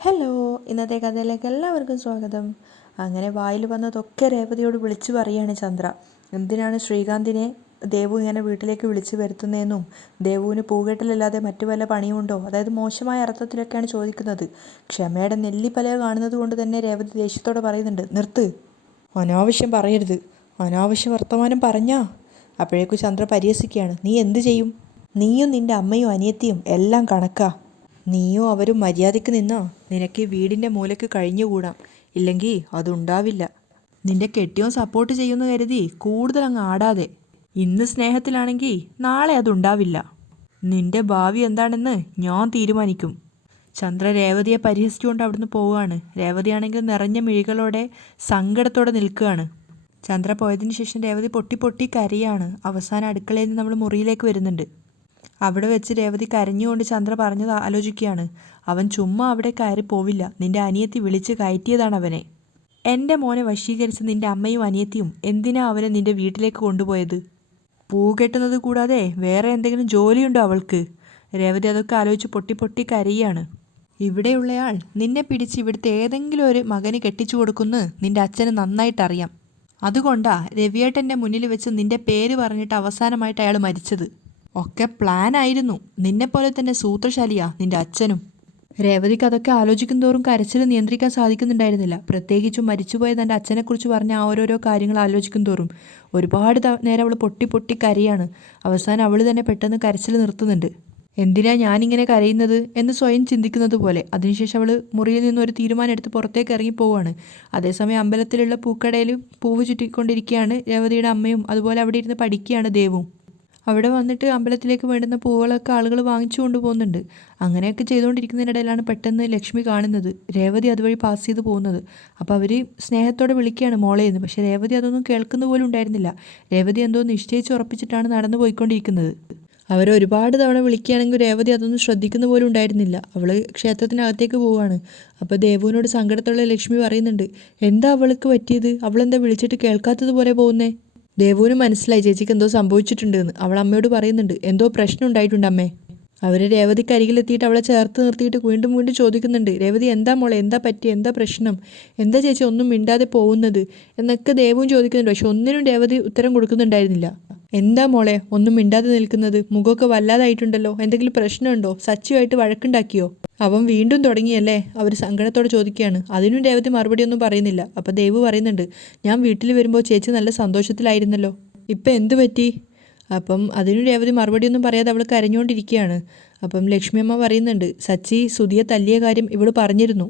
Hello, ഇന്നത്തെ കഥയിലേക്ക് എല്ലാവർക്കും സ്വാഗതം. അങ്ങനെ വായിൽ വന്നതൊക്കെ രേവതിയോട് വിളിച്ചു പറയുകയാണ് ചന്ദ്ര. എന്തിനാണ് ശ്രീകാന്തിനെ ദേവു ഇങ്ങനെ വീട്ടിലേക്ക് വിളിച്ചു വരുത്തുന്നതെന്നും ദേവുവിന് പൂകെട്ടലല്ലാതെ മറ്റു വല്ല പണിയുണ്ടോ, അതായത് മോശമായ അർത്ഥത്തിലൊക്കെയാണ് ചോദിക്കുന്നത്. ക്ഷമയുടെ നെല്ലിപ്പലക കാണുന്നത് കൊണ്ട് തന്നെ രേവതി ദേഷ്യത്തോടെ പറയുന്നുണ്ട്, നിർത്ത്, അനാവശ്യം പറയരുത്, അനാവശ്യ വർത്തമാനം പറഞ്ഞാ. അപ്പോഴേക്കും ചന്ദ്ര പരിഹസിക്കുകയാണ്, നീ എന്ത് ചെയ്യും? നീയും നിൻ്റെ അമ്മയും അനിയത്തിയും എല്ലാം കണക്കാ. നീയോ അവരും മര്യാദയ്ക്ക് നിന്നാ നിനക്ക് ഈ വീടിൻ്റെ മൂലയ്ക്ക് കഴിഞ്ഞുകൂടാം, ഇല്ലെങ്കിൽ അതുണ്ടാവില്ല. നിന്റെ കെട്ടിയോൻ സപ്പോർട്ട് ചെയ്യുമെന്ന് കരുതി കൂടുതൽ അങ്ങ് ആടാതെ. ഇന്ന് സ്നേഹത്തിലാണെങ്കിൽ നാളെ അതുണ്ടാവില്ല. നിന്റെ ഭാവി എന്താണെന്ന് ഞാൻ തീരുമാനിക്കും. ചന്ദ്ര രേവതിയെ പരിഹസിച്ചുകൊണ്ട് അവിടുന്ന് പോവുകയാണ്. രേവതിയാണെങ്കിൽ നിറഞ്ഞ മിഴികളോടെ സങ്കടത്തോടെ നിൽക്കുകയാണ്. ചന്ദ്ര പോയതിനു ശേഷം രേവതി പൊട്ടി പൊട്ടി കരയാണ്. അവസാനം അടുക്കളയിൽ നിന്ന് നമ്മൾ മുറിയിലേക്ക് വരുന്നുണ്ട്. അവിടെ വെച്ച് രേവതി കരഞ്ഞുകൊണ്ട് ചന്ദ്ര പറഞ്ഞത് ആലോചിക്കുകയാണ്. അവൻ ചുമ്മാ അവിടെ കയറി പോവില്ല, നിന്റെ അനിയത്തി വിളിച്ച് കയറ്റിയതാണ് അവനെ. എൻ്റെ മോനെ വശീകരിച്ച് നിന്റെ അമ്മയും അനിയത്തിയും എന്തിനാ അവനെ നിന്റെ വീട്ടിലേക്ക് കൊണ്ടുപോയത്? പൂ കെട്ടുന്നത് കൂടാതെ വേറെ എന്തെങ്കിലും ജോലിയുണ്ടോ അവൾക്ക്? രേവതി അതൊക്കെ ആലോചിച്ച് പൊട്ടി പൊട്ടി കരയാണ്. ഇവിടെയുള്ളയാൾ നിന്നെ പിടിച്ച് ഇവിടുത്തെ ഏതെങ്കിലും ഒരു മകന് കെട്ടിച്ചു കൊടുക്കുമെന്ന് നിന്റെ അച്ഛന് നന്നായിട്ടറിയാം. അതുകൊണ്ടാ രവിയേട്ടൻ്റെ മുന്നിൽ വെച്ച് നിന്റെ പേര് പറഞ്ഞിട്ട് അവസാനമായിട്ട് അയാൾ മരിച്ചത്. ഒക്കെ പ്ലാൻ ആയിരുന്നു. നിന്നെപ്പോലെ തന്നെ സൂത്രശാലിയാ നിന്റെ അച്ഛനും. രേവതിക്ക് അതൊക്കെ ആലോചിക്കും തോറും കരച്ചിൽ നിയന്ത്രിക്കാൻ സാധിക്കുന്നുണ്ടായിരുന്നില്ല. പ്രത്യേകിച്ചും മരിച്ചുപോയ തൻ്റെ അച്ഛനെക്കുറിച്ച് പറഞ്ഞ ആ ഓരോരോ കാര്യങ്ങൾ ആലോചിക്കും തോറും ഒരുപാട് നേരം അവൾ പൊട്ടി പൊട്ടി കരയാണ്. അവസാനം അവൾ തന്നെ പെട്ടെന്ന് കരച്ചിൽ നിർത്തുന്നുണ്ട്. എന്തിനാ ഞാനിങ്ങനെ കരയുന്നത് എന്ന് സ്വയം ചിന്തിക്കുന്നത് പോലെ. അതിനുശേഷം അവൾ മുറിയിൽ നിന്ന് ഒരു തീരുമാനം എടുത്ത് പുറത്തേക്ക് ഇറങ്ങിപ്പോവാണ്. അതേസമയം അമ്പലത്തിലുള്ള പൂക്കടയിൽ പൂവ് ചുറ്റിക്കൊണ്ടിരിക്കുകയാണ് രേവതിയുടെ അമ്മയും. അതുപോലെ അവിടെ ഇരുന്ന് പഠിക്കുകയാണ് ദേവും. അവിടെ വന്നിട്ട് അമ്പലത്തിലേക്ക് വേണ്ടുന്ന പൂവുകളൊക്കെ ആളുകൾ വാങ്ങിച്ചു കൊണ്ടുപോകുന്നുണ്ട്. അങ്ങനെയൊക്കെ ചെയ്തുകൊണ്ടിരിക്കുന്നതിനിടയിലാണ് പെട്ടെന്ന് ലക്ഷ്മി കാണുന്നത്, രേവതി അതുവഴി പാസ് ചെയ്ത് പോകുന്നത്. അപ്പോൾ അവർ സ്നേഹത്തോടെ വിളിക്കുകയാണ് മോളേന്ന്. പക്ഷേ രേവതി അതൊന്നും കേൾക്കുന്ന പോലും ഉണ്ടായിരുന്നില്ല. രേവതി എന്തോ നിശ്ചയിച്ച് ഉറപ്പിച്ചിട്ടാണ് നടന്നു പോയിക്കൊണ്ടിരിക്കുന്നത്. അവരൊരുപാട് തവണ വിളിക്കുകയാണെങ്കിൽ രേവതി അതൊന്നും ശ്രദ്ധിക്കുന്ന പോലും ഉണ്ടായിരുന്നില്ല. അവൾ ക്ഷേത്രത്തിനകത്തേക്ക് പോവുകയാണ്. അപ്പോൾ ദേവുവിനോട് സങ്കടത്തോടെ ലക്ഷ്മി പറയുന്നുണ്ട്, എന്താ അവൾക്ക് പറ്റിയത്? അവളെന്താ വിളിച്ചിട്ട് കേൾക്കാത്തതുപോലെ പോകുന്നേ? ദേവുവിന് മനസ്സിലായി ചേച്ചിക്ക് എന്തോ സംഭവിച്ചിട്ടുണ്ടെന്ന്. അവൾ അമ്മയോട് പറയുന്നുണ്ട്, എന്തോ പ്രശ്നം ഉണ്ടായിട്ടുണ്ട് അമ്മേ. അവർ രേവതിക്ക് അരികിലെത്തിയിട്ട് അവളെ ചേർത്ത് നിർത്തിയിട്ട് വീണ്ടും വീണ്ടും ചോദിക്കുന്നുണ്ട്, രേവതി എന്താ മോളെ, എന്താ പറ്റി, എന്താ പ്രശ്നം, എന്താ ചേച്ചി ഒന്നും മിണ്ടാതെ പോകുന്നത് എന്നൊക്കെ ദേവുവും ചോദിക്കുന്നുണ്ട്. പക്ഷെ ഒന്നിനും രേവതി ഉത്തരം കൊടുക്കുന്നുണ്ടായിരുന്നില്ല. എന്താ മോളെ ഒന്നും മിണ്ടാതെ നിൽക്കുന്നത്? മുഖമൊക്കെ വല്ലാതായിട്ടുണ്ടല്ലോ, എന്തെങ്കിലും പ്രശ്നമുണ്ടോ? സച്ചിയുമായിട്ട് വഴക്കുണ്ടാക്കിയോ? അവൻ വീണ്ടും തുടങ്ങിയല്ലേ? അവർ സങ്കടത്തോടെ ചോദിക്കുകയാണ്. അതിനും രേവതി മറുപടിയൊന്നും പറയുന്നില്ല. അപ്പം ദേവ് പറയുന്നുണ്ട്, ഞാൻ വീട്ടിൽ വരുമ്പോൾ ചേച്ചി നല്ല സന്തോഷത്തിലായിരുന്നല്ലോ, ഇപ്പം എന്തു പറ്റി? അപ്പം അതിനും രേവതി മറുപടിയൊന്നും പറയാതെ അവൾ കരഞ്ഞുകൊണ്ടിരിക്കുകയാണ്. അപ്പം ലക്ഷ്മി അമ്മ പറയുന്നുണ്ട്, സച്ചി സുധിയെ തല്ലിയ കാര്യം ഇവൾ പറഞ്ഞിരുന്നു.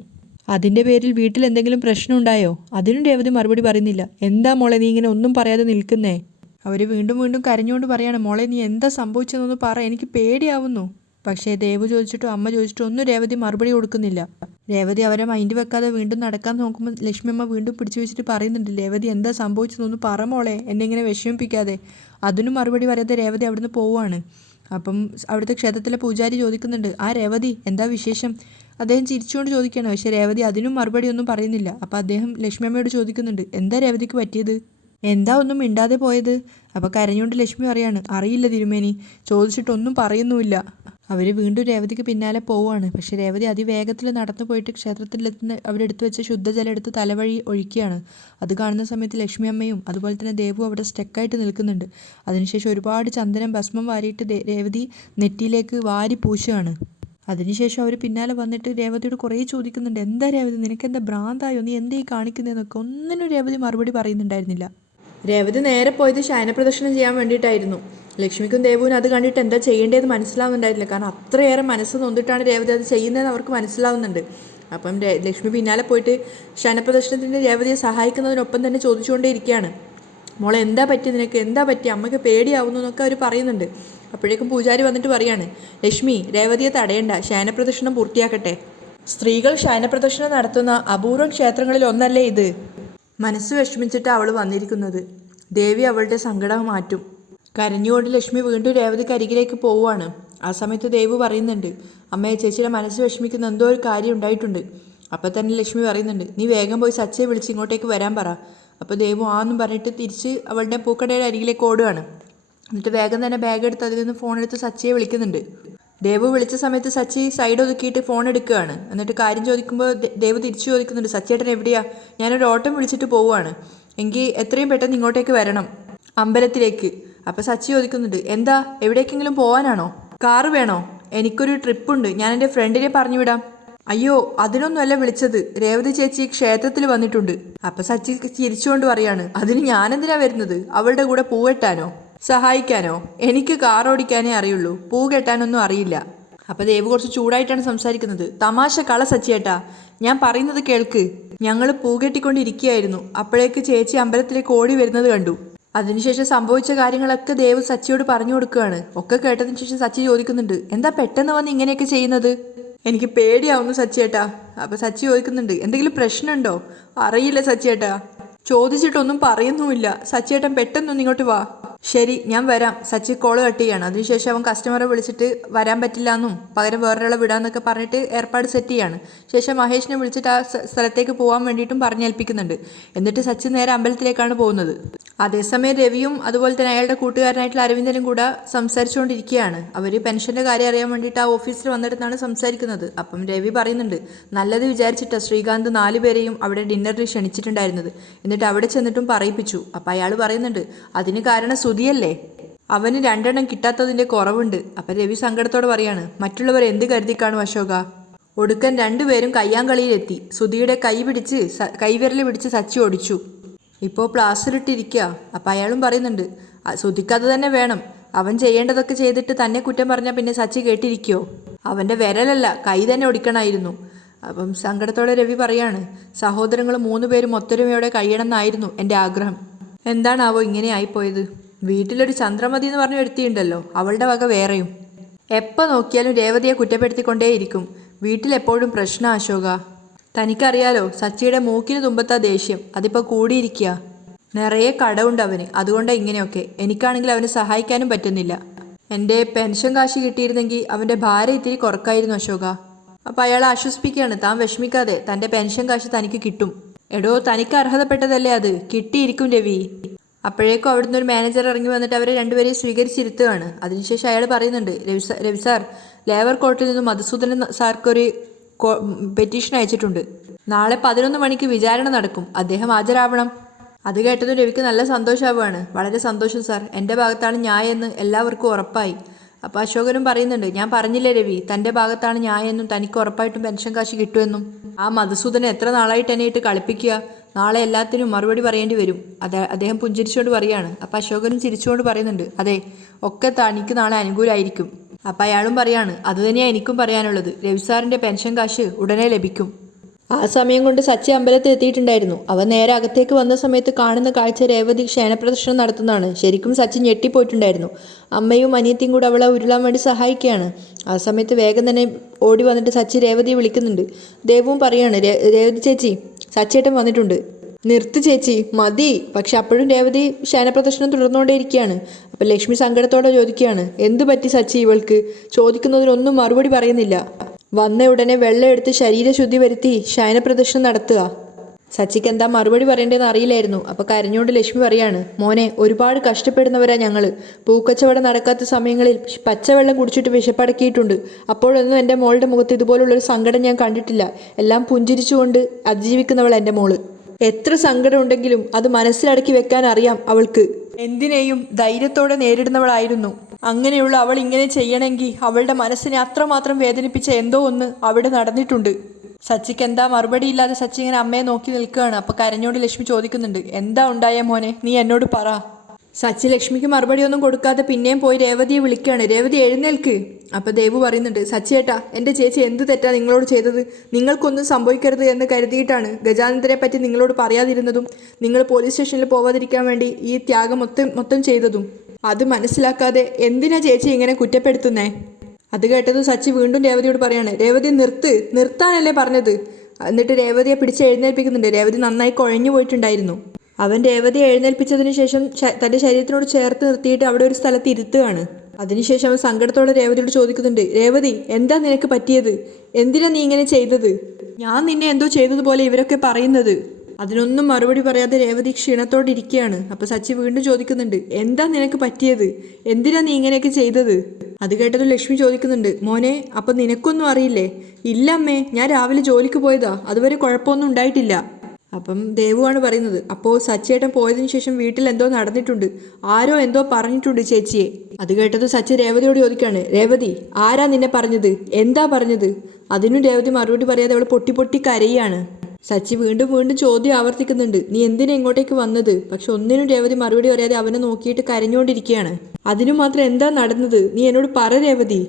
അതിൻ്റെ പേരിൽ വീട്ടിൽ എന്തെങ്കിലും പ്രശ്നം ഉണ്ടായോ? അതിനും രേവതി മറുപടി പറയുന്നില്ല. എന്താ മോളെ നീ ഇങ്ങനെ ഒന്നും പറയാതെ നിൽക്കുന്നേ? അവർ വീണ്ടും വീണ്ടും കരഞ്ഞുകൊണ്ട് പറയാണ്, മോളെ നീ എന്താ സംഭവിച്ചതെന്നൊന്ന് പറ, എനിക്ക് പേടിയാവുന്നു. പക്ഷേ ദേവ് ചോദിച്ചിട്ടും അമ്മ ചോദിച്ചിട്ടും ഒന്നും രേവതി മറുപടി കൊടുക്കുന്നില്ല. രേവതി അവരെ മൈൻഡ് വെക്കാതെ വീണ്ടും നടക്കാൻ നോക്കുമ്പോൾ ലക്ഷ്മി അമ്മ വീണ്ടും പിടിച്ചു വെച്ചിട്ട് പറയുന്നുണ്ട്, രേവതി എന്താ സംഭവിച്ചതെന്നൊന്ന് പറ മോളെ, എന്നെ ഇങ്ങനെ വിഷമിപ്പിക്കാതെ. അതിനും മറുപടി പറയാതെ രേവതി അവിടുന്ന് പോവുകയാണ്. അപ്പം അവിടുത്തെ ക്ഷേത്രത്തിലെ പൂജാരി ചോദിക്കുന്നുണ്ട്, ആ രേവതി എന്താ വിശേഷം? അദ്ദേഹം ചിരിച്ചുകൊണ്ട് ചോദിക്കുകയാണ്. പക്ഷേ രേവതി അതിനും മറുപടി ഒന്നും പറയുന്നില്ല. അപ്പോൾ അദ്ദേഹം ലക്ഷ്മി അമ്മയോട് ചോദിക്കുന്നുണ്ട്, എന്താ രേവതിക്ക് പറ്റിയത്? എന്താ ഒന്നും മിണ്ടാതെ പോയത്? അപ്പോൾ കരഞ്ഞുകൊണ്ട് ലക്ഷ്മി പറയാണ്, അറിയില്ല തിരുമേനി, ചോദിച്ചിട്ടൊന്നും പറയുന്നുമില്ല. അവർ വീണ്ടും രേവതിക്ക് പിന്നാലെ പോവുകയാണ്. പക്ഷേ രേവതി അതിവേഗത്തിൽ നടന്നു പോയിട്ട് ക്ഷേത്രത്തിലെത്തുന്ന അവരെടുത്ത് വെച്ച ശുദ്ധജലം എടുത്ത് തലവഴി ഒഴിക്കുകയാണ്. അത് കാണുന്ന സമയത്ത് ലക്ഷ്മി അമ്മയും അതുപോലെ തന്നെ ദേവു അവിടെ സ്റ്റക്കായിട്ട് നിൽക്കുന്നുണ്ട്. അതിനുശേഷം ഒരുപാട് ചന്ദനം ഭസ്മം വാരിയിട്ട് രേവതി നെറ്റിയിലേക്ക് വാരി പൂശുകയാണ്. അതിനുശേഷം അവർ പിന്നാലെ വന്നിട്ട് രേവതിയോട് കുറേ ചോദിക്കുന്നുണ്ട്, എന്താ രേവതി നിനക്കെന്താ ഭ്രാന്തായോ, നീ എന്തേ കാണിക്കുന്നതെന്നൊക്കെ. ഒന്നിനും രേവതി മറുപടി പറയുന്നുണ്ടായിരുന്നില്ല. രേവതി നേരെ പോയത് ശയനപ്രദക്ഷിണം ചെയ്യാൻ വേണ്ടിയിട്ടായിരുന്നു. ലക്ഷ്മിക്കും ദേവുവിനും അത് കണ്ടിട്ട് എന്താ ചെയ്യേണ്ടതെന്ന് മനസ്സിലാവുന്നുണ്ടായിരുന്നില്ല. കാരണം അത്രയേറെ മനസ്സ് നൊന്നിട്ടാണ് രേവതി അത് ചെയ്യുന്നതെന്ന് അവർക്ക് മനസ്സിലാവുന്നുണ്ട്. അപ്പം ലക്ഷ്മി പിന്നാലെ പോയിട്ട് ശയനപ്രദക്ഷിണത്തിൻ്റെ രേവതിയെ സഹായിക്കുന്നതിനൊപ്പം തന്നെ ചോദിച്ചുകൊണ്ടേ ഇരിക്കുകയാണ്, മോളെ എന്താ പറ്റി, നിനക്ക് എന്താ പറ്റി, അമ്മയ്ക്ക് പേടിയാവുന്നു എന്നൊക്കെ അവർ പറയുന്നുണ്ട്. അപ്പോഴേക്കും പൂജാരി വന്നിട്ട് പറയാണ്, ലക്ഷ്മി രേവതിയെ തടയണ്ട, ശയനപ്രദക്ഷിണം പൂർത്തിയാക്കട്ടെ. സ്ത്രീകൾ ശയനപ്രദക്ഷിണം നടത്തുന്ന അപൂർവം ക്ഷേത്രങ്ങളിൽ ഒന്നല്ലേ ഇത്? മനസ്സ് വിഷമിച്ചിട്ട് അവൾ വന്നിരിക്കുന്നത്. ദേവി അവളുടെ സങ്കടം മാറ്റും. കരഞ്ഞുകൊണ്ട് ലക്ഷ്മി വീണ്ടും രേവതിക്ക് അരികിലേക്ക് പോവുകയാണ്. ആ സമയത്ത് ദേവു പറയുന്നുണ്ട്, അമ്മയെ ചേച്ചിയുടെ മനസ്സ് വിഷമിക്കുന്ന എന്തോ ഒരു കാര്യം ഉണ്ടായിട്ടുണ്ട്. അപ്പം തന്നെ ലക്ഷ്മി പറയുന്നുണ്ട്, നീ വേഗം പോയി സച്ചയെ വിളിച്ച് ഇങ്ങോട്ടേക്ക് വരാൻ പറ. അപ്പോൾ ദേവു ആന്നും പറഞ്ഞിട്ട് തിരിച്ച് അവളുടെ പൂക്കടയുടെ അരികിലേക്ക് ഓടുകയാണ്. എന്നിട്ട് വേഗം തന്നെ ബാഗ് എടുത്ത് അതിൽ നിന്ന് ഫോണെടുത്ത് സച്ചയെ വിളിക്കുന്നുണ്ട്. ദേവു വിളിച്ച സമയത്ത് സച്ചി സൈഡ് ഒതുക്കിയിട്ട് ഫോൺ എടുക്കുകയാണ്. എന്നിട്ട് കാര്യം ചോദിക്കുമ്പോൾ ദേവു തിരിച്ചു ചോദിക്കുന്നുണ്ട്, സച്ചിയേട്ടൻ എവിടെയാ? ഞാനൊരു ഓട്ടം വിളിച്ചിട്ട് പോവുകയാണ്, എങ്കിൽ എത്രയും പെട്ടെന്ന് ഇങ്ങോട്ടേക്ക് വരണം, അമ്പലത്തിലേക്ക്. അപ്പോൾ സച്ചി ചോദിക്കുന്നുണ്ട്, എന്താ എവിടേക്കെങ്കിലും പോകാനാണോ? കാറ് വേണോ? എനിക്കൊരു ട്രിപ്പുണ്ട്, ഞാൻ എൻ്റെ ഫ്രണ്ടിനെ പറഞ്ഞു വിടാം. അയ്യോ അതിനൊന്നുമല്ല വിളിച്ചത്, രേവതി ചേച്ചി ക്ഷേത്രത്തിൽ വന്നിട്ടുണ്ട്. അപ്പം സച്ചി ചിരിച്ചുകൊണ്ട് പറയാണ്, അതിന് ഞാനെന്തിനാ വരുന്നത്? അവളുടെ കൂടെ പൂ കെട്ടാനോ സഹായിക്കാനോ? എനിക്ക് കാർ ഓടിക്കാനേ അറിയുള്ളൂ, പൂ കെട്ടാനൊന്നും അറിയില്ല. അപ്പം ദേവ് കുറച്ച് ചൂടായിട്ടാണ് സംസാരിക്കുന്നത്. തമാശ കള സച്ചിയേട്ടാ, ഞാൻ പറയുന്നത് കേൾക്ക്. ഞങ്ങൾ പൂ കെട്ടിക്കൊണ്ടിരിക്കുകയായിരുന്നു, അപ്പോഴേക്ക് ചേച്ചി അമ്പലത്തിലേക്ക് ഓടി വരുന്നത് കണ്ടു. അതിനുശേഷം സംഭവിച്ച കാര്യങ്ങളൊക്കെ ദേവ് സച്ചിയോട് പറഞ്ഞു കൊടുക്കുകയാണ്. ഒക്കെ കേട്ടതിന് ശേഷം സച്ചി ചോദിക്കുന്നുണ്ട്, എന്താ പെട്ടെന്ന് വന്ന് ഇങ്ങനെയൊക്കെ ചെയ്യുന്നത്? എനിക്ക് പേടിയാവുന്നു സച്ചിയേട്ടാ. അപ്പം സച്ചി ചോദിക്കുന്നുണ്ട്, എന്തെങ്കിലും പ്രശ്നമുണ്ടോ? അറിയില്ല സച്ചിയേട്ടാ, ചോദിച്ചിട്ടൊന്നും പറയുന്നുമില്ല. സച്ചിയേട്ടൻ പെട്ടെന്നൊന്നും ഇങ്ങോട്ട് വാ. ശരി ഞാൻ വരാം. സച്ചി കോള് കട്ട് ചെയ്യാണ്. അതിനുശേഷം അവൻ കസ്റ്റമറെ വിളിച്ചിട്ട് വരാൻ പറ്റില്ല എന്നും പകരം വേറൊരാളെ വിടാന്നൊക്കെ പറഞ്ഞിട്ട് ഏർപ്പാട് സെറ്റ് ചെയ്യാണ്. ശേഷം മഹേഷിനെ വിളിച്ചിട്ട് ആ സ്ഥലത്തേക്ക് പോകാൻ വേണ്ടിയിട്ടും പറഞ്ഞേൽപ്പിക്കുന്നുണ്ട്. എന്നിട്ട് സച്ചി നേരെ അമ്പലത്തിലേക്കാണ് പോകുന്നത്. അതേസമയം രവിയും അതുപോലെ തന്നെ അയാളുടെ കൂട്ടുകാരനായിട്ടുള്ള അരവിന്ദനും കൂടെ സംസാരിച്ചുകൊണ്ടിരിക്കുകയാണ്. അവർ പെൻഷൻ്റെ കാര്യം അറിയാൻ വേണ്ടിയിട്ട് ആ ഓഫീസിൽ വന്നിടത്താണ് സംസാരിക്കുന്നത്. അപ്പം രവി പറയുന്നുണ്ട്, നല്ലത് വിചാരിച്ചിട്ടാണ് ശ്രീകാന്ത് 4 പേരെയും അവിടെ ഡിന്നറിന് ക്ഷണിച്ചിട്ടുണ്ടായിരുന്നത്, എന്നിട്ട് അവിടെ ചെന്നിട്ടും പറയിപ്പിച്ചു. അപ്പം അയാൾ പറയുന്നുണ്ട്, അതിന് കാരണം സുധിയല്ലേ, അവന് 2 എണ്ണം കിട്ടാത്തതിൻ്റെ കുറവുണ്ട്. അപ്പം രവി സങ്കടത്തോടെ പറയാണ്, മറ്റുള്ളവർ എന്ത് കരുതിക്കാണും അശോക? ഒടുക്കൻ 2 പേരും കയ്യാങ്കളിയിലെത്തി. സുധിയുടെ കൈവിരൽ പിടിച്ച് സച്ചി ഓടിച്ചു. ഇപ്പോൾ പ്ലാസ്റ്ററിട്ടിരിക്കുക. അപ്പം അയാളും പറയുന്നുണ്ട്, സുധിക്കത് തന്നെ വേണം, അവൻ ചെയ്യേണ്ടതൊക്കെ ചെയ്തിട്ട് തന്നെ കുറ്റം പറഞ്ഞാൽ പിന്നെ സച്ചി കേട്ടിരിക്കുമോ? അവൻ്റെ വിരലല്ല കൈ തന്നെ ഒടിക്കണമായിരുന്നു. അപ്പം സങ്കടത്തോടെ രവി പറയാണ്, സഹോദരങ്ങൾ 3 പേരും ഒത്തൊരുമയോടെ കഴിയണമെന്നായിരുന്നു എൻ്റെ ആഗ്രഹം. എന്താണാവോ ഇങ്ങനെ ആയിപ്പോയത്? വീട്ടിലൊരു ചന്ദ്രമതി എന്ന് പറഞ്ഞ ഒരുത്തിയുണ്ടല്ലോ, അവളുടെ വക വേറെയും. എപ്പോൾ നോക്കിയാലും രേവതിയെ കുറ്റപ്പെടുത്തിക്കൊണ്ടേയിരിക്കും. വീട്ടിലെപ്പോഴും പ്രശ്നം അശോക. തനിക്കറിയാലോ, സച്ചിയുടെ മൂക്കിന് തുമ്പത്താ ദേഷ്യം, അതിപ്പോൾ കൂടിയിരിക്കുക. നിറയെ കടമുണ്ട് അവന്, അതുകൊണ്ടാണ് ഇങ്ങനെയൊക്കെ. എനിക്കാണെങ്കിൽ അവനെ സഹായിക്കാനും പറ്റുന്നില്ല. എൻ്റെ പെൻഷൻ കാശ് കിട്ടിയിരുന്നെങ്കിൽ അവൻ്റെ ഭാരം ഇത്തിരി കുറക്കായിരുന്നു അശോക. അപ്പം അയാൾ ആശ്വസിപ്പിക്കുകയാണ്, താൻ വിഷമിക്കാതെ, തൻ്റെ പെൻഷൻ കാശ് തനിക്ക് കിട്ടും. എടോ തനിക്ക് അർഹതപ്പെട്ടതല്ലേ അത്, കിട്ടിയിരിക്കും രവി. അപ്പോഴേക്കും അവിടുന്ന് ഒരു മാനേജർ ഇറങ്ങി വന്നിട്ട് അവരെ 2 പേരെയും സ്വീകരിച്ചിരുത്തുകയാണ്. അതിനുശേഷം അയാൾ പറയുന്നുണ്ട്, രവി സാർ, ലേബർ കോർട്ടിൽ നിന്നും മധുസൂദനൻ സാർക്കൊരു പെറ്റീഷൻ അയച്ചിട്ടുണ്ട്. നാളെ 11 മണിക്ക് വിചാരണ നടക്കും, അദ്ദേഹം ഹാജരാവണം. അത് കേട്ടതും രവിക്ക് നല്ല സന്തോഷമാവുകയാണ്. വളരെ സന്തോഷം സാർ, എൻ്റെ ഭാഗത്താണ് ന്യായമെന്ന് എല്ലാവർക്കും ഉറപ്പായി. അപ്പോൾ അശോകനും പറയുന്നുണ്ട്, ഞാൻ പറഞ്ഞില്ലേ രവി, തൻ്റെ ഭാഗത്താണ് ന്യായമെന്നും തനിക്ക് ഉറപ്പായിട്ടും പെൻഷൻ കാശ് കിട്ടുമെന്നും. ആ മധുസൂദനെ എത്ര നാളായിട്ട് എന്നെ ഇട്ട് കളിപ്പിക്കുക, നാളെ എല്ലാത്തിനും മറുപടി പറയേണ്ടി വരും. അദ്ദേഹം പുഞ്ചിരിച്ചുകൊണ്ട് പറയുകയാണ്. അപ്പോൾ അശോകനും ചിരിച്ചുകൊണ്ട് പറയുന്നുണ്ട്, അതെ, ഒക്കെ തനിക്ക് നാളെ അനുകൂലമായിരിക്കും. അപ്പം അയാളും പറയാണ്, അതുതന്നെയാണ് എനിക്കും പറയാനുള്ളത്, രവി സാറിൻ്റെ പെൻഷൻ കാശ് ഉടനെ ലഭിക്കും. ആ സമയം കൊണ്ട് സച്ചി അമ്പലത്തിൽ എത്തിയിട്ടുണ്ടായിരുന്നു. അവൻ നേരെ അകത്തേക്ക് വന്ന സമയത്ത് കാണുന്ന കാഴ്ച രേവതി ക്ഷേണപ്രദർശനം നടത്തുന്നതാണ്. ശരിക്കും സച്ചി ഞെട്ടിപ്പോയിട്ടുണ്ടായിരുന്നു. അമ്മയും അനിയത്തിയും കൂടെ അവളെ ഉരുളാൻ വേണ്ടി സഹായിക്കുകയാണ്. ആ സമയത്ത് വേഗം തന്നെ ഓടി വന്നിട്ട് സച്ചി രേവതിയെ വിളിക്കുന്നുണ്ട്. ദേവും പറയാണ്, രേവതി ചേച്ചി, സച്ചിയേട്ടൻ വന്നിട്ടുണ്ട്. നിർത്ത് ചേച്ചി, മതി. പക്ഷെ അപ്പോഴും രേവതി ക്ഷേണപ്രദർശനം തുടർന്നുകൊണ്ടേയിരിക്കുകയാണ്. അപ്പം ലക്ഷ്മി സങ്കടത്തോടെ ചോദിക്കുകയാണ്, എന്ത് പറ്റി സച്ചി ഇവൾക്ക്? ചോദിക്കുന്നതിനൊന്നും മറുപടി പറയുന്നില്ല. വന്ന ഉടനെ വെള്ളം എടുത്ത് ശരീരശുദ്ധി വരുത്തി ശയനപ്രദർശനം നടത്തുക. സച്ചിക്ക് എന്താ മറുപടി പറയേണ്ടതെന്ന് അറിയില്ലായിരുന്നു. അപ്പോൾ കരഞ്ഞുകൊണ്ട് ലക്ഷ്മി പറയാണ്, മോനെ, ഒരുപാട് കഷ്ടപ്പെടുന്നവരാ ഞങ്ങൾ. പൂക്കച്ചവടം നടക്കാത്ത സമയങ്ങളിൽ പച്ചവെള്ളം കുടിച്ചിട്ട് വിശപ്പടക്കിയിട്ടുണ്ട്. അപ്പോഴൊന്നും എൻ്റെ മോളുടെ മുഖത്ത് ഇതുപോലുള്ളൊരു സങ്കടം ഞാൻ കണ്ടിട്ടില്ല. എല്ലാം പുഞ്ചിരിച്ചുകൊണ്ട് അതിജീവിക്കുന്നവൾ എൻ്റെ മോള്. എത്ര സങ്കടം ഉണ്ടെങ്കിലും അത് മനസ്സിലടക്കി വെക്കാൻ അറിയാം അവൾക്ക്. എന്തിനേയും ധൈര്യത്തോടെ നേരിടുന്നവളായിരുന്നു. അങ്ങനെയുള്ള അവൾ ഇങ്ങനെ ചെയ്യണമെങ്കിൽ അവളുടെ മനസ്സിനെ അത്രമാത്രം വേദനിപ്പിച്ച എന്തോ ഒന്ന് അവിടെ നടന്നിട്ടുണ്ട്. സച്ചിക്ക് എന്താ മറുപടിയില്ലാതെ സച്ചി ഇങ്ങനെ അമ്മയെ നോക്കി നിൽക്കുകയാണ്. അപ്പോൾ കരഞ്ഞോണ്ട് ലക്ഷ്മി ചോദിക്കുന്നുണ്ട്, എന്താ ഉണ്ടായ മോനെ, നീ എന്നോട് പറ. സച്ചി ലക്ഷ്മിക്ക് മറുപടിയൊന്നും കൊടുക്കാതെ പിന്നെയും പോയി രേവതിയെ വിളിക്കുകയാണ്. രേവതി എഴുന്നേൽക്ക്. അപ്പോൾ ദേവു പറയുന്നുണ്ട്, സച്ചിയേട്ടാ, എൻ്റെ ചേച്ചി എന്ത് തെറ്റാ നിങ്ങളോട് ചെയ്തത്? നിങ്ങൾക്കൊന്നും സംഭവിക്കരുത് എന്ന് കരുതിയിട്ടാണ് ഗജാനന്ദനെ പറ്റി നിങ്ങളോട് പറയാതിരുന്നതും നിങ്ങൾ പോലീസ് സ്റ്റേഷനിൽ പോവാതിരിക്കാൻ വേണ്ടി ഈ ത്യാഗം മൊത്തം ചെയ്തതും. അത് മനസ്സിലാക്കാതെ എന്തിനാ ചേച്ചി ഇങ്ങനെ കുറ്റപ്പെടുത്തുന്നേ? അത് കേട്ടതും സച്ചി വീണ്ടും രേവതിയോട് പറയാണ്, രേവതി നിർത്താനല്ലേ പറഞ്ഞത്? എന്നിട്ട് രേവതിയെ പിടിച്ച് എഴുന്നേൽപ്പിക്കുന്നുണ്ട്. രേവതി നന്നായി കുഴഞ്ഞു പോയിട്ടുണ്ടായിരുന്നു. അവൻ രേവതിയെ എഴുന്നേൽപ്പിച്ചതിന് ശേഷം തൻ്റെ ശരീരത്തിനോട് ചേർത്ത് നിർത്തിയിട്ട് അവിടെ ഒരു സ്ഥലത്ത് ഇരുത്തുകയാണ്. അതിനുശേഷം അവൻ സങ്കടത്തോടെ രേവതിയോട് ചോദിക്കുന്നുണ്ട്, രേവതി, എന്താ നിനക്ക് പറ്റിയത്? എന്തിനാ നീ ഇങ്ങനെ ചെയ്തത്? ഞാൻ നിന്നെ എന്തോ ചെയ്തതുപോലെ ഇവരൊക്കെ പറയുന്നത്. അതിനൊന്നും മറുപടി പറയാതെ രേവതി ക്ഷീണത്തോടെ ഇരിക്കുകയാണ്. അപ്പോൾ സച്ചി വീണ്ടും ചോദിക്കുന്നുണ്ട്, എന്താ നിനക്ക് പറ്റിയത്? എന്തിനാ നീ ഇങ്ങനെയൊക്കെ ചെയ്തത്? അത് കേട്ടതും ലക്ഷ്മി ചോദിക്കുന്നുണ്ട്, മോനെ അപ്പം നിനക്കൊന്നും അറിയില്ലേ? ഇല്ല അമ്മേ, ഞാൻ രാവിലെ ജോലിക്ക് പോയതാ, അതുവരെ കുഴപ്പമൊന്നും ഉണ്ടായിട്ടില്ല. അപ്പം ദേവുവാണ് പറയുന്നത്, അപ്പോൾ സച്ചിയേട്ടൻ പോയതിനു ശേഷം വീട്ടിൽ എന്തോ നടന്നിട്ടുണ്ട്, ആരോ എന്തോ പറഞ്ഞിട്ടുണ്ട് ചേച്ചിയെ. അത് കേട്ടത് സച്ചി രേവതിയോട് ചോദിക്കാണ്, രേവതി ആരാ നിന്നെ പറഞ്ഞത്, എന്താ പറഞ്ഞത്? അതിനും രേവതി മറുപടി പറയാതെ അവൾ പൊട്ടി പൊട്ടി കരയാണ്. സച്ചി വീണ്ടും വീണ്ടും ചോദ്യം ആവർത്തിക്കുന്നുണ്ട്, നീ എന്തിനാ ഇങ്ങോട്ടേക്ക് വന്നത്? പക്ഷെ ഒന്നിനും രേവതി മറുപടി പറയാതെ അവനെ നോക്കിയിട്ട് കരഞ്ഞുകൊണ്ടിരിക്കുകയാണ്. അതിനു മാത്രം എന്താ നടന്നത്, നീ എന്നോട് പറ രേവതി.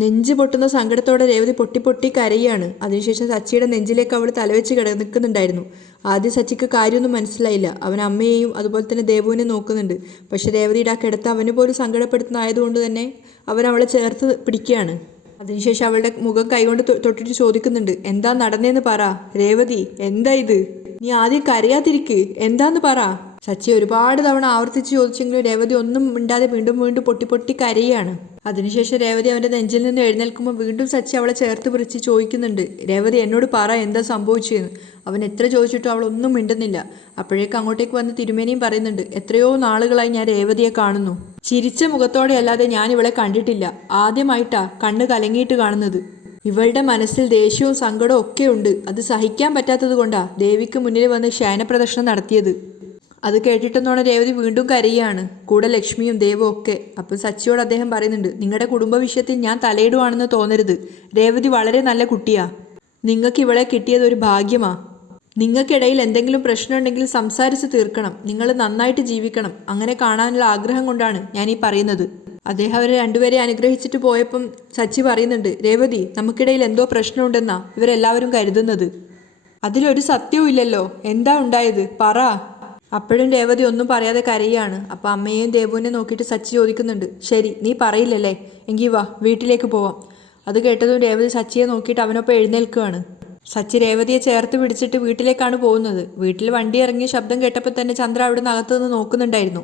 നെഞ്ച് പൊട്ടുന്ന സങ്കടത്തോടെ രേവതി പൊട്ടി പൊട്ടി കരയാണ്. അതിനുശേഷം സച്ചിയുടെ നെഞ്ചിലേക്ക് അവൾ തലവെച്ച് നിൽക്കുന്നുണ്ടായിരുന്നു. ആദ്യം സച്ചിക്ക് കാര്യമൊന്നും മനസ്സിലായില്ല. അവൻ അമ്മയെയും അതുപോലെ തന്നെ ദേവുവിനെ നോക്കുന്നുണ്ട്. പക്ഷെ രേവതിയുടെ ആ കിടത്ത് അവന് പോലും സങ്കടപ്പെടുത്തുന്നതായതുകൊണ്ട് തന്നെ അവൻ അവളെ ചേർത്ത് പിടിക്കുകയാണ്. അതിനുശേഷം അവളുടെ മുഖം കൈകൊണ്ട് തൊട്ടിട്ട് ചോദിക്കുന്നുണ്ട്, എന്താ നടന്നേന്ന് പറ രേവതി, എന്താ ഇത്? നീ ആദ്യം കരയാതിരിക്ക്, എന്താന്ന് പറ. സച്ചി ഒരുപാട് തവണ ആവർത്തിച്ച് ചോദിച്ചെങ്കിലും രേവതി ഒന്നും മിണ്ടാതെ വീണ്ടും വീണ്ടും പൊട്ടി പൊട്ടി കരയാണ്. അതിനുശേഷം രേവതി അവൻ്റെ നെഞ്ചിൽ നിന്ന് എഴുന്നേൽക്കുമ്പോൾ വീണ്ടും സച്ചി അവളെ ചേർത്ത് പിടിച്ച് ചോദിക്കുന്നുണ്ട്, രേവതി എന്നോട് പറ എന്താ സംഭവിച്ചതെന്ന്. അവൻ എത്ര ചോദിച്ചിട്ടും അവൾ ഒന്നും മിണ്ടുന്നില്ല. അപ്പോഴേക്ക് അങ്ങോട്ടേക്ക് വന്ന് തിരുമേനിയും പറയുന്നുണ്ട്, എത്രയോ നാളുകളായി ഞാൻ രേവതിയെ കാണുന്നു. ചിരിച്ച മുഖത്തോടെ അല്ലാതെ ഞാൻ ഇവളെ കണ്ടിട്ടില്ല. ആദ്യമായിട്ടാ കണ്ണ് കലങ്ങിയിട്ട് കാണുന്നത്. ഇവളുടെ മനസ്സിൽ ദേഷ്യവും സങ്കടവും ഒക്കെ ഉണ്ട്. അത് സഹിക്കാൻ പറ്റാത്തത് കൊണ്ടാ ദേവിക്ക് മുന്നിൽ വന്ന് ശയനപ്രദർശനം നടത്തിയത്. അത് കേട്ടിട്ടെന്നോണം രേവതി വീണ്ടും കരയാണ്, കൂടെ ലക്ഷ്മിയും ദേവും ഒക്കെ. അപ്പം സച്ചിയോട് അദ്ദേഹം പറയുന്നുണ്ട്, നിങ്ങളുടെ കുടുംബ വിഷയത്തിൽ ഞാൻ തലയിടുവാണെന്ന് തോന്നരുത്. രേവതി വളരെ നല്ല കുട്ടിയാ. നിങ്ങൾക്ക് ഇവളെ കിട്ടിയത് ഒരു ഭാഗ്യമാ. നിങ്ങൾക്കിടയിൽ എന്തെങ്കിലും പ്രശ്നമുണ്ടെങ്കിൽ സംസാരിച്ച് തീർക്കണം. നിങ്ങൾ നന്നായിട്ട് ജീവിക്കണം. അങ്ങനെ കാണാനുള്ള ആഗ്രഹം കൊണ്ടാണ് ഞാൻ ഈ പറയുന്നത്. അദ്ദേഹം അവരെ രണ്ടുപേരെ അനുഗ്രഹിച്ചിട്ട് പോയപ്പം സച്ചി പറയുന്നുണ്ട്, രേവതി നമുക്കിടയിൽ എന്തോ പ്രശ്നമുണ്ടെന്നാ ഇവരെല്ലാവരും കരുതുന്നത്. അതിലൊരു സത്യവും ഇല്ലല്ലോ. എന്താ ഉണ്ടായത്, പറ. അപ്പോഴും രേവതി ഒന്നും പറയാതെ കരയാണ്. അപ്പം അമ്മയെയും ദേവുവിനെ നോക്കിയിട്ട് സച്ചി ചോദിക്കുന്നുണ്ട്, ശരി നീ പറയില്ലല്ലേ, എങ്കിൽ വാ വീട്ടിലേക്ക് പോവാം. അത് കേട്ടതും രേവതി സച്ചിയെ നോക്കിയിട്ട് അവനൊപ്പം എഴുന്നേൽക്കുകയാണ്. സച്ചി രേവതിയെ ചേർത്ത് പിടിച്ചിട്ട് വീട്ടിലേക്കാണ് പോകുന്നത്. വീട്ടിൽ വണ്ടി ഇറങ്ങിയ ശബ്ദം കേട്ടപ്പോൾ തന്നെ ചന്ദ്ര അവിടെ നിന്ന് അകത്തു നിന്ന് നോക്കുന്നുണ്ടായിരുന്നു.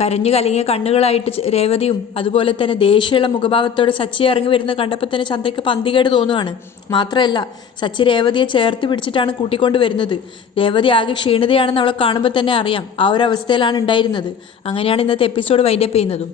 കരഞ്ഞു കലങ്ങിയ കണ്ണുകളായിട്ട് രേവതിയും അതുപോലെ തന്നെ ദേഷ്യമുള്ള മുഖഭാവത്തോടെ സച്ചി ഇറങ്ങി വരുന്നത് കണ്ടപ്പോൾ തന്നെ ചന്ദ്രയ്ക്ക് പന്തികേട് തോന്നുവാണ്. മാത്രമല്ല സച്ചി രേവതിയെ ചേർത്ത് പിടിച്ചിട്ടാണ് കൂട്ടിക്കൊണ്ട് വരുന്നത്. രേവതി ആകെ ക്ഷീണിതയാണെന്ന് അവളെ കാണുമ്പോൾ തന്നെ അറിയാം. ആ ഒരു അവസ്ഥയിലാണ് ഉണ്ടായിരുന്നത്. അങ്ങനെയാണ് ഇന്നത്തെ എപ്പിസോഡ് വൈൻഡപ്പ് ചെയ്യുന്നതും.